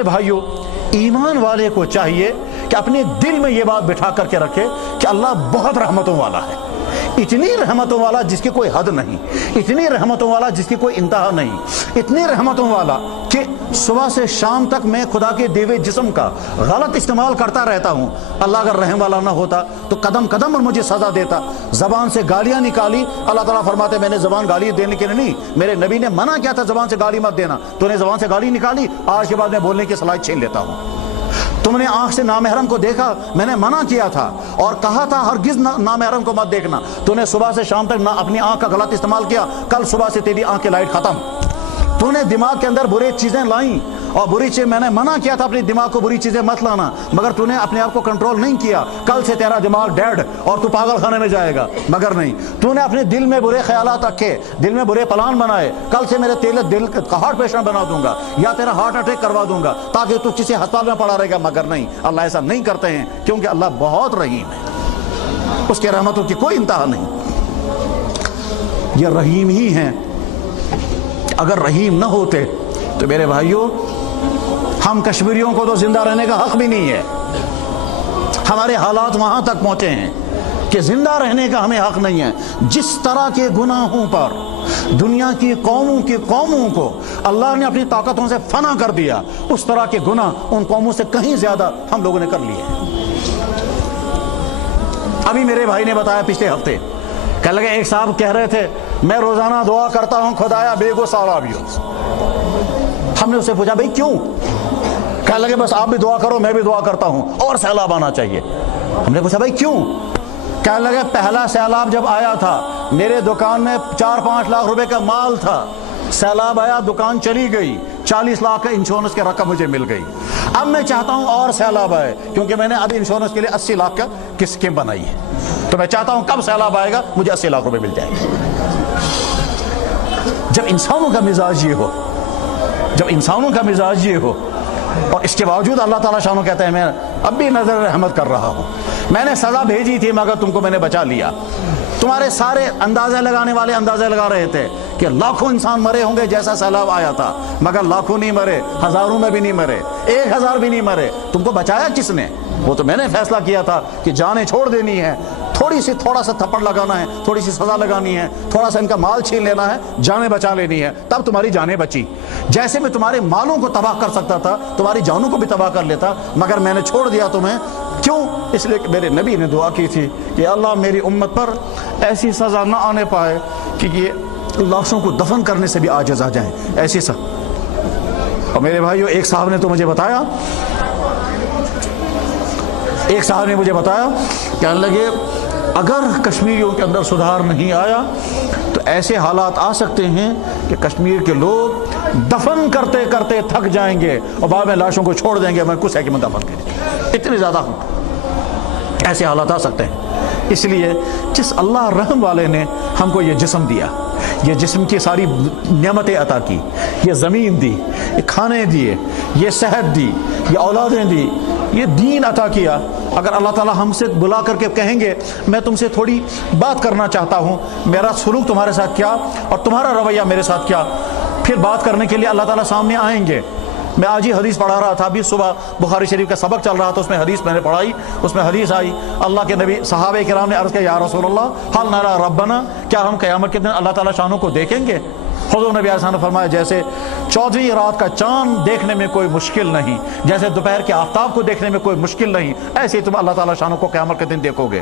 میرے بھائیوں، ایمان والے کو چاہیے کہ اپنے دل میں یہ بات بٹھا کر کے رکھے کہ اللہ بہت رحمتوں والا ہے، اتنی رحمتوں والا جس کی کوئی حد نہیں، اتنی رحمتوں والا جس کی کوئی انتہا نہیں، اتنی رحمتوں والا کہ صبح سے شام تک میں خدا کے دیوے جسم کا غلط استعمال کرتا رہتا ہوں۔ اللہ اگر رحم والا نہ ہوتا تو قدم قدم پر مجھے سزا دیتا۔ زبان سے گالیاں نکالی، اللہ تعالیٰ فرماتے میں نے زبان گالی دینے کے لیے نہیں، میرے نبی نے منع کیا تھا زبان سے گالی مت دینا، تو نے زبان سے گالی نکالی، آج کے بعد میں بولنے کی صلاحیت چھین لیتا ہوں۔ تم نے آنکھ سے نامحرم کو دیکھا، میں نے منع کیا تھا اور کہا تھا ہرگز نامحرم کو مت دیکھنا، تو نے صبح سے شام تک اپنی آنکھ کا غلط استعمال کیا، کل صبح سے تیری آنکھ کی لائٹ ختم۔ تو نے دماغ کے اندر برے چیزیں لائیں اور بری چیز، میں نے منع کیا تھا اپنے دماغ کو بری چیزیں مت لانا، مگر تو نے اپنے آپ کو کنٹرول نہیں کیا، کل سے تیرا دماغ ڈیڈ اور تو پاگل خانے میں جائے گا، مگر نہیں، تو نے اپنے دل میں برے خیالات رکھے، دل میں برے پلان بنائے، کل سے میرے دل کا ہارٹ پیشنٹ بنا دوں گا یا تیرا ہارٹ اٹیک کروا دوں گا تاکہ تو کسی ہسپتال میں پڑا رہے گا، مگر نہیں، اللہ ایسا نہیں کرتے ہیں کیونکہ اللہ بہت رحیم ہے، اس کے رحمتوں کی کوئی انتہا نہیں، یہ رحیم ہی ہیں۔ اگر رحیم نہ ہوتے تو میرے بھائیوں ہم کشمیریوں کو تو زندہ رہنے کا حق بھی نہیں ہے، ہمارے حالات وہاں تک پہنچے ہیں کہ زندہ رہنے کا ہمیں حق نہیں ہے۔ جس طرح کے گناہوں پر دنیا کی قوموں کو اللہ نے اپنی طاقتوں سے فنا کر دیا، اس طرح کے گناہ ان قوموں سے کہیں زیادہ ہم لوگوں نے کر لیے ہیں۔ ابھی میرے بھائی نے بتایا پچھلے ہفتے، کہنے لگے ایک صاحب کہہ رہے تھے میں روزانہ دعا کرتا ہوں خدایا بے گو سیلابیوں۔ ہم نے اسے پوچھا بھائی کیوں؟ کہنے لگے بس آپ بھی دعا کرو میں بھی دعا کرتا ہوں اور سیلاب آنا چاہیے۔ ہم نے پوچھا بھائی کیوں؟ کہنے لگے پہلا سیلاب جب آیا تھا میرے دکان میں 4-5 لاکھ روپے کا مال تھا، سیلاب آیا دکان چلی گئی، 40 لاکھ کا انشورنس کی رقم مجھے مل گئی، اب میں چاہتا ہوں اور سیلاب آئے کیونکہ میں نے ابھی انشورنس کے لیے 80 لاکھ کا اسکیم بنائی ہے، تو میں چاہتا ہوں کب سیلاب آئے گا مجھے 80 لاکھ روپے مل جائے گا۔ جب انسانوں کا مزاج یہ ہو، جب انسانوں کا مزاج یہ ہو، اور اس کے باوجود اللہ تعالیٰ شانو کہتے ہیں میں اب بھی نظر رحمت کر رہا ہوں، میں نے سزا بھیجی تھی مگر تم کو میں نے بچا لیا۔ تمہارے سارے اندازے لگانے والے اندازے لگا رہے تھے کہ لاکھوں انسان مرے ہوں گے جیسا سیلاب آیا تھا، مگر لاکھوں نہیں مرے، ہزاروں میں بھی نہیں مرے، 1000 بھی نہیں مرے۔ تم کو بچایا کس نے؟ وہ تو میں نے فیصلہ کیا تھا کہ جانیں چھوڑ دینی ہے، تھوڑا سا تھپڑ لگانا ہے، تھوڑی سی سزا لگانی ہے، تھوڑا سا ان کا مال چھین لینا ہے، جانیں بچا لینی ہے، تب تمہاری جانیں بچی۔ جیسے میں تمہارے مالوں کو تباہ کر سکتا تھا تمہاری جانوں کو بھی تباہ کر لیتا، مگر میں نے چھوڑ دیا تمہیں۔ کیوں؟ اس لیے کہ میرے نبی نے دعا کی تھی کہ اللہ میری امت پر ایسی سزا نہ آنے پائے کہ یہ لاشوں کو دفن کرنے سے بھی عاجز آ جائیں، ایسی سزا۔ اور میرے بھائیو ایک صاحب نے تو مجھے بتایا، کہنے لگے اگر کشمیریوں کے اندر سدھار نہیں آیا تو ایسے حالات آ سکتے ہیں کہ کشمیر کے لوگ دفن کرتے کرتے تھک جائیں گے اور بعد میں لاشوں کو چھوڑ دیں گے، میں کچھ ہے کہ میں دفن کریں، اتنے زیادہ ایسے حالات آ سکتے ہیں۔ اس لیے جس اللہ رحم والے نے ہم کو یہ جسم دیا، یہ جسم کی ساری نعمتیں عطا کی، یہ زمین دی، یہ کھانے دیے، یہ صحت دی، یہ اولادیں دی، یہ دین عطا کیا، اگر اللہ تعالیٰ ہم سے بلا کر کے کہیں گے میں تم سے تھوڑی بات کرنا چاہتا ہوں، میرا سلوک تمہارے ساتھ کیا اور تمہارا رویہ میرے ساتھ کیا، پھر بات کرنے کے لیے اللہ تعالیٰ سامنے آئیں گے۔ میں آج ہی حدیث پڑھا رہا تھا، ابھی صبح بخاری شریف کا سبق چل رہا تھا، اس میں حدیث میں نے پڑھائی، اس میں حدیث آئی، اللہ کے نبی صحابہ کرام نے عرض کیا یا رسول اللہ حل نرا ربنا، کیا ہم قیامت کے دن اللہ تعالیٰ شانوں کو دیکھیں گے؟ حضور نبی علیہ السلام نے فرمایا جیسے 14ویں رات کا چاند دیکھنے میں کوئی مشکل نہیں، جیسے دوپہر کے آفتاب کو دیکھنے میں کوئی مشکل نہیں، ایسے ہی تم اللہ تعالیٰ شانوں کو قیامت کے دن دیکھو گے۔